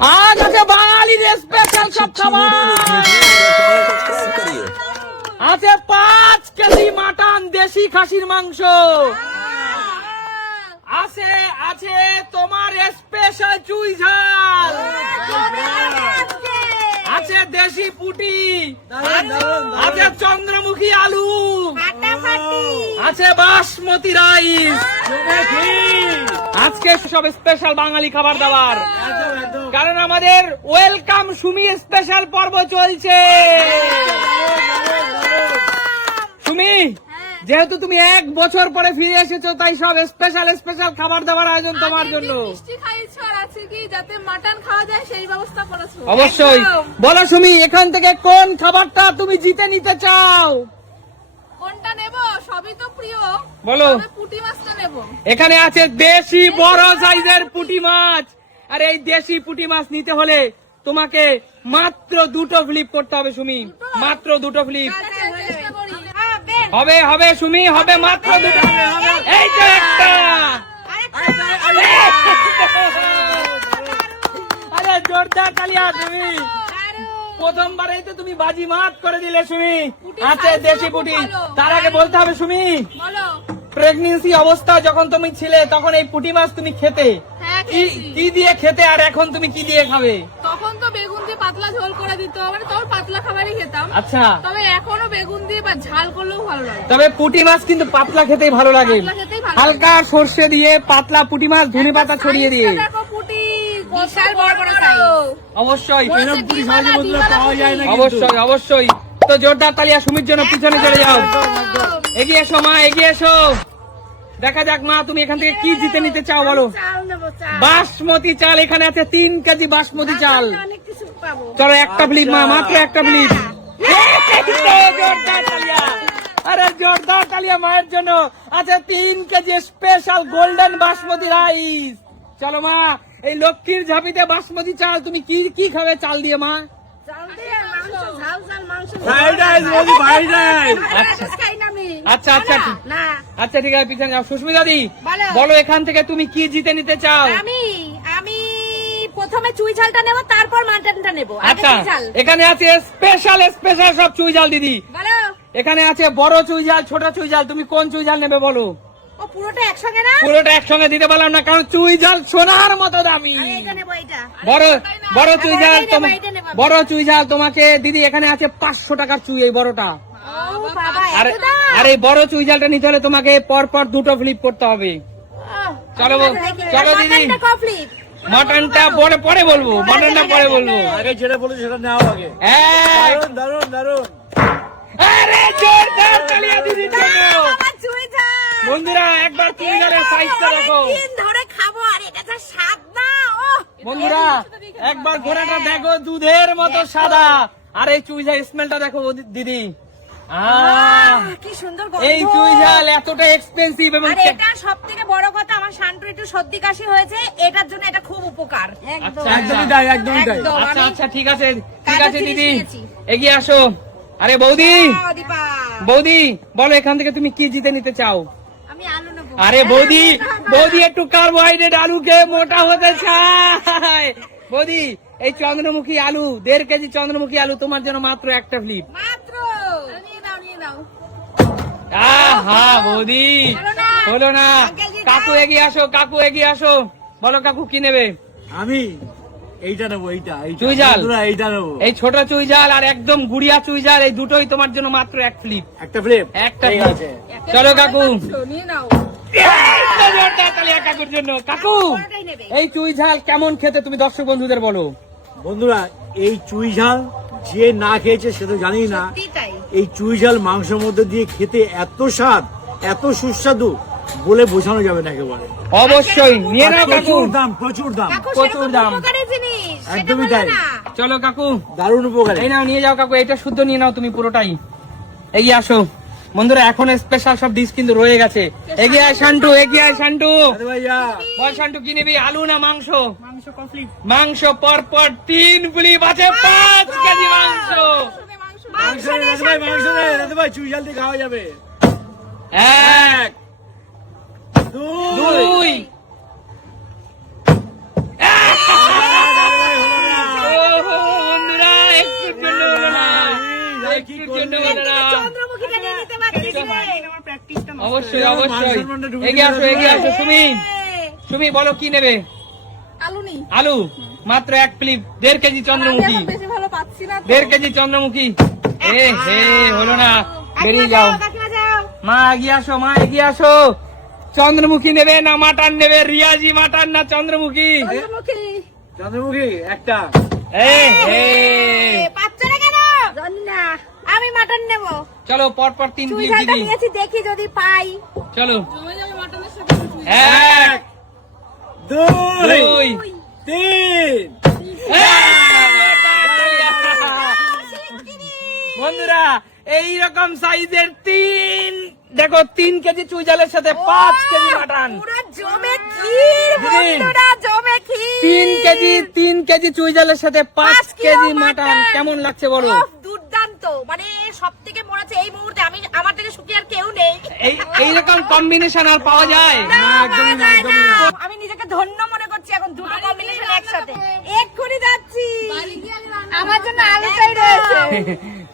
আজ আছে বাঙালির স্পেশাল সব খাবার। আছে 5 কেজি মাটন দেশি খাসির মাংস, আছে আছে তোমার স্পেশাল চুই ঝাল, আছে দেশি পুটি, আছে চন্দ্রমুখী আলু, আছে বাসমতি রাইস। আজকে সব স্পেশাল বাঙালি খাবার দাবার, কারণ আমাদের ওয়েলকাম সুমি স্পেশাল পর্ব চলছে। সুমি, যেহেতু তুমি 1 বছর পরে ফিরে এসেছো, তাই সব স্পেশাল স্পেশাল খাবার দাবার আয়োজন তোমার জন্য। অবশ্যই বলো সুমি, এখান থেকে কোন খাবারটা তুমি জিতে নিতে চাও? কোনটা নেব? সবই তো প্রিয়। বলো। পুঁটি মাছটা নেব। এখানে আছে দেশি বড় সাইজের পুঁটি মাছ, আর এই দেশি পুঁটি মাছ নিতে হলে তোমাকে মাত্র 2টো ফ্লিপ করতে হবে সুমি, মাত্র 2টো ফ্লিপ। হবে হবে সুমি, হবে মাত্র 2টো। এই তো একটা। আরে জোরদার তালিয়া তুমি। প্রথমবারেই তো তুমি বাজি মাত করে দিলে সুমি। আছে দেশি পুঁটি। তার আগে বলতে হবে সুমি, প্রেগন্যান্সি অবস্থা যখন তুমি ছিলে তখন এই পুঁটি মাছ তুমি খেতে কি দিয়ে খেতে, আর এখন তুমি কি দিয়ে খাবে? তখন তো বেগুন দিয়ে পাতলা ঝোল করে দিত, মানে তোর পাতলা খাবারই খেতাম। আচ্ছা, তবে এখনো বেগুন দিয়ে বা ঝাল করলেও ভালো লাগে। তবে পুঁটি মাছ কিন্তু পাতলা খেতেই ভালো লাগে, হালকা সর্ষে দিয়ে পাতলা পুঁটি মাছ ধনে পাতা ছড়িয়ে দিয়ে। বিশাল বড় বড় সাইজ। অবশ্যই অবশ্যই অবশ্যই অবশ্যই। তো জোরদার তালিয়া সুমির জন্য। পিছনে চলে যাও, এগিয়ে এসো মা, এগিয়ে এসো। দেখা যাক মা, তুমি এখান থেকে কি জিতে নিতে চাও বলো। বাসমতি চাল, এখানে আছে 3 কেজি বাসমতি চাল। চলো একটা ফ্লিপ মা, মাত্র একটা ফ্লিপ। জোরদার তালিয়া, আরে জোরদার তালিয়া মায়ের জন্য। আছে 3 KG special golden basmati rice. চলো মা, এই লক্ষ্মীর ঝাঁপিতে বাসমতি চাল, তুমি কি কি খাবে চাল দিয়ে মা? আচ্ছা আচ্ছা আচ্ছা, ঠিক আছে পিছনে যাও। সুস্মিতা দি, বলো এখান থেকে তুমি কি জিতে নিতে চাও? আমি প্রথমে চুই ঝালটা নেব, তারপর মাটনটা নেব। আচ্ছা, এখানে আছে স্পেশাল স্পেশাল সব চুই ঝাল দিদি। এখানে আছে বড় চুই ঝাল, ছোট চুই ঝাল, তুমি কোন চুই ঝাল নেবে বলো? পুরোটা একসঙ্গে না? পুরোটা একসঙ্গে দিতে পারলাম না, কারণ চুই ঝাল সোনার মতো দামি। বড় বড় চুই ঝাল, বড় চুই ঝাল তোমাকে দিদি। এখানে আছে 500 টাকার চুই, এই বড়টা। আর এই বড় চুই ঝালটা নিতে হলে তোমাকে পরপর 2টো ফ্লিপ করতে হবে। চলো চলো দিদি, মটনটা পরে বলবো, মটনটা পরে বলবো। আগে যেটা বলো সেটা নাও আগে। দারুন দারুন। আরে জোরদার তালিয়া দিদির জন্য। বন্ধুরা একবার চুই ঝালের সাইজটা দেখো। বন্ধুরা একবার ঘোড়াটা দেখো, দুধের মতো সাদা। আর এই চুই ঝাল স্মেলটা দেখো দিদি। কি সুন্দর। এই চুই ঝাল এতটা এক্সপেন্সিভ, এবং এটা সবথেকে বড় কথা, আমার শান্তুর একটু সর্দি কাশি হয়েছে, এটার জন্য এটা খুব উপকার। একদমই তাই, একদমই তাই। আচ্ছা আচ্ছা, ঠিক আছে ঠিক আছে দিদি, এগিয়ে আসো। আরে বৌদি, বৌদি বলো এখান থেকে তুমি কি জিতে নিতে চাও? আমি আলু নেব। আরে বৌদি, বৌদি একটু কার্বোহাইড্রেট আলু খেয়ে মোটা হতে চায়। বৌদি এই চন্দ্রমুখী আলু, 1.5 কেজি চন্দ্রমুখী আলু তোমার জন্য মাত্র একটা ফ্লিপ। মাত্র নিয়ে নাও। আহা বৌদি, হলো না। কাকু এগিয়ে আসো, কাকু এগিয়ে আসো। বলো কাকু কি নেবে? আমি এইটা নেবো, এইটা চুই ঝাল, এইটা নেবো। এই ছোট চুই ঝাল আর একদম গুড়িয়া চুই ঝাল, এই দুটোই তোমার জন্য মাত্র এক ফ্লিপ। একটা ফ্লিপ, একটা ফ্লিপ। চলো কাকু, নিয়ে নাও। কাকুর জন্য। কাকু এই চুই ঝাল কেমন খেতে তুমি দর্শক বন্ধুদের বলো। বন্ধুরা এই চুই ঝাল যে না খেয়েছে সে তো জানি না। এই চুই ঝাল মাংসের মধ্যে দিয়ে খেতে এত স্বাদ, এত সুস্বাদু, বলে বোঝানো যাবে না একেবারে। অবশ্যই নিয়ে নাও কাকু। প্রচুর দাম, প্রচুর দাম, প্রচুর দাম। একদমই তাই। চলো কাকু, দারুণ উপকারী। এই নাও নিয়ে যাও কাকু, এটা শুদ্ধ নিয়ে নাও তুমি পুরোটাই। এগিয়ে আসো বন্ধুরা, এখন স্পেশাল সব ডিশ কিন্তু রয়ে গেছে। এগিয়ে আয় শান্টু, এগিয়ে আয় শান্টু। বল শান্টু কি নিবি, আলু না মাংস? মাংস পর 3 ফ্লিপ আছে, 5 কেজি মাংস। মাংস ভাই, চুই ঝাল দিয়ে খাওয়া যাবে। 1 2 অবশ্যই অবশ্যই এগিয়ে আসো সুমি বলো কি নেবে? আলু মাত্র 1 plate 1.5 KG Chandramukhi, 1.5 KG Chandramukhi. হলো না, বেরিয়ে যাও। মা এগিয়ে আসো। চন্দ্রমুখী নেবে না মাটন নেবে? রিয়াজি মাটন না চন্দ্রমুখী? চন্দ্রমুখী একটা। আমি মাটন নেব। চলো পরপর 3 চুই প্লেট ঝালটা দিদি। নিয়েছি, দেখি যদি পাই। চলো এক, 2, 2 3। বন্ধুরা এইরকম সাইজের 3 কেজি চুই ঝালের সাথে 5 কেজি মাটন। পুরো জমে ক্ষীর বন্ধুরা, জমে ক্ষীর। 3 কেজি চুই ঝালের সাথে 5 কেজি মাটন। কেমন লাগছে বলো? দুর্দান্ত, মানে সবথেকে মনে হচ্ছে এই মুহূর্তে আমার থেকে সুখী আর কেউ নেই। এইরকম কম্বিনেশন আর পাওয়া যায়? একদমই না, একদমই না। আমি নিজেকে ধন্য মনে করছি এখন, দুটো কম্বিনেশন একসাথে। এক্ষুনি যাচ্ছি, আমার জন্য আলুটাই রয়েছে।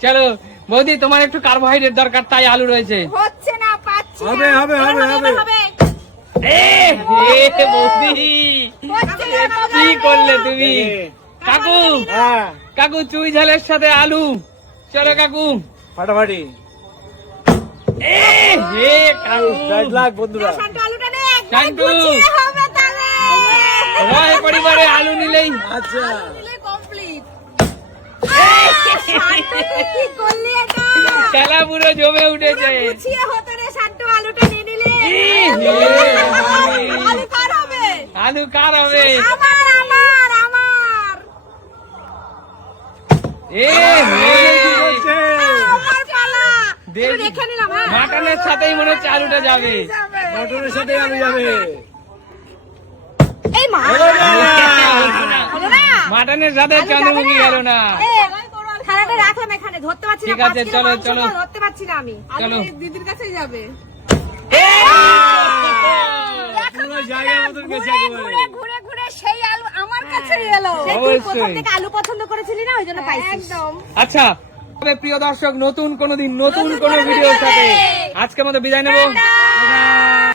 চলো বৌদি, তোমার একটু কার্বোহাইড্রেট দরকার, তাই আলু রয়েছে। হচ্ছে না, পাচ্ছি না। হবে, হবে, হবে, হবে। বৌদি কি করলে তুমি? হ্যাঁ, কাকু চুই ঝালের সাথে আলু। চলো কাকু। ফাটাফাটি। কাকু ব্যাড লাক বন্ধুরা। শান্তু আলুটা নে, শান্তু। গুছিয়ে হবে তাহলে। রয় পরিবারে আলু নিলেই আচ্ছা, কমপ্লিট। শান্তু কি করলি এটা? খেলা পুরো জমে উঠেছে। গুছিয়ে হতো রে, শান্তু আলুটা নিয়ে নিলে। আলু কার হবে? আলু কার হবে? আমার। কি করছে? আমার পালা। দেখ, একটু রেখে নিলাম, হ্যাঁ। মাটনের সাথেই মনে হচ্ছে আলুটা যাবে। মটনের সাথে আলু যাবে। এই মা। হলো না। হলো না? মাটনের সাথে আলু চন্দ্রমুখী যাবে না? গেল না। থালাটা রাখলাম এখানে, ধরতে পারছি না। ঠিক আছে, 5 কিলো চলো, মাংস তো চলো। ধরতে পারছি না আমি। চলো। দিদির কাছেই যাবে। পুরো জায়গা মতন গেছে একেবারে। ঘুরে সেই আলু আমার কাছে এলো। তুই অবশ্যই। প্রথম থেকে আলু পছন্দ করেছিলি না, ওই জন্য পাইছিস। একদম। আচ্ছা, তবে প্রিয় দর্শক, নতুন কোনো দিন নতুন কোনো ভিডিওর সাথে আজকের মতো বিদায় নেবো।